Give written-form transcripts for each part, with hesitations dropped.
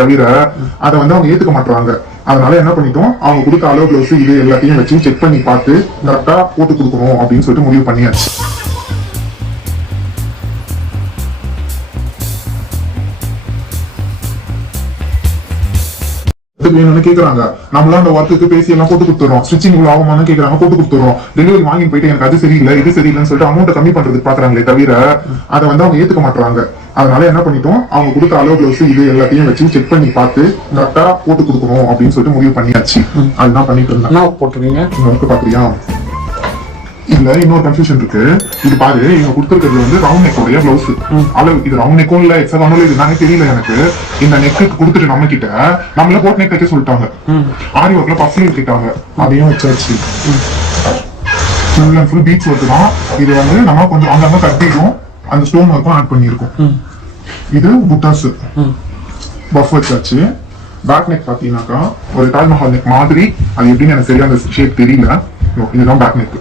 தவிர அதை அவங்க ஏத்துக்க மாட்டாங்க. அதனால என்ன பண்ணிட்டோம், அவங்க கொடுத்த அளவு பிளவுஸ் இது எல்லாத்தையும் வச்சு செக் பண்ணி பார்த்து கரெக்டா போட்டு கொடுக்கணும் அப்படின்னு சொல்லிட்டு முடிவு பண்ணியாச்சு. வேணும்னு கேக்குறாங்க, நம்மளாம் அந்த ஒர்க்குக்கு பேசி எல்லாம் போட்டு கொடுத்துறோம். ஸ்டிச்சிங் இவ்வளவு ஆகுமான்னு கேக்குறாங்க, போட்டு கொடுத்துறோம். டெலிவரி வாங்கி போயிட்டு எனக்கு அது சரியில்லை இது சரியில்லைன்னு சொல்லிட்டு அமௌண்ட் கம்மி பண்றதுக்கு பாக்குறாங்களே தவிர அதை அவங்க ஏத்துக்க மாட்டாங்க. அதனால என்ன பண்ணிட்டோம், அவங்க கொடுத்த அளவு பிளவுஸ் இது எல்லாத்தையும் வச்சு செக் பண்ணி பார்த்து கரெக்டா போட்டு கொடுக்கணும் அப்படின்னு சொல்லிட்டு முடிவு பண்ணியாச்சு. அதுதான் பண்ணிட்டு இருந்தேன். போட்டுருவீங்க ஒர்க்கு பாக்குறியா? இதுல இன்னொரு கன்ஃபியூஷன் இருக்கு. இது பாரு, இவங்க கொடுத்துருக்கிறது ரவுண்ட் நெக்கோடைய பிளவுஸ் அளவு. இது ரவுண்ட் நெக்கும் இல்ல எக்ஸானோ இது நானே தெரியல எனக்கு. இந்த நெக்கு கொடுத்துட்டு நம்ம கிட்ட நம்மள போட் நெக் தைக்க சொல்லிட்டாங்க. ஆரி ஒர்க்ல பசங்க கேட்டாங்க, அதையும் வச்சாச்சு. Full and full beats work தான். இது நம்ம கொஞ்சம் அங்கங்க கட்டிடும், அந்த ஸ்டோன் ஒர்க்கும் ஆட் பண்ணிருக்கோம். இது புட்டாஸ் பஃப் வச்சாச்சு. பேக் நெக் பாத்தீங்கன்னாக்கா ஒரு தாஜ்மஹால் நெக் மாதிரி. அது எப்படின்னு எனக்கு சரியா அந்த ஷேப் தெரியல. இதுதான் பேக் நெக்.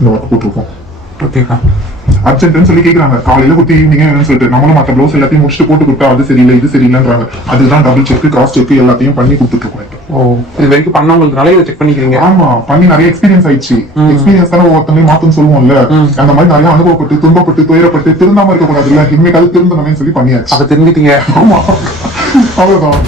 இந்த ஒர்க் போட்டுருக்கோம். அர்ஜென்ட்னு சொல்லி கேக்குறாங்க, காலையில குத்தி ஈவினிங் வேணும்னு சொல்லிட்டு நம்மளும் மற்ற பிளவுஸ் எல்லாத்தையும் முடிச்சுட்டு போட்டு கொடுத்தா அது சரியில்லை இது சரியில்லைன்றாங்க. அதுதான் டபுள் செக் கிராஸ் செக் எல்லாத்தையும் பண்ணி கொடுத்துட்டு இருக்கோம். இது வரைக்கும் பண்ணவங்களுக்குனால இதை செக் பண்ணிக்கிறீங்க. ஆமா, பண்ணி நிறைய எக்ஸ்பீரியன்ஸ் ஆயிடுச்சு. எக்ஸ்பீரியன்ஸ் தானே ஒவ்வொருத்தவங்க மாத்துன்னு சொல்லுவோம்ல, அந்த மாதிரி நிறைய அனுபவப்பட்டு துன்பப்பட்டு துயரப்பட்டு திருந்தாம இருக்க கூடாது இல்ல, இனிமேல் அது திருந்தணும்னு சொல்லி பண்ணியாச்சு. அதை தெரிஞ்சுட்டீங்க. ஆமா, அவ்வளவுதான்.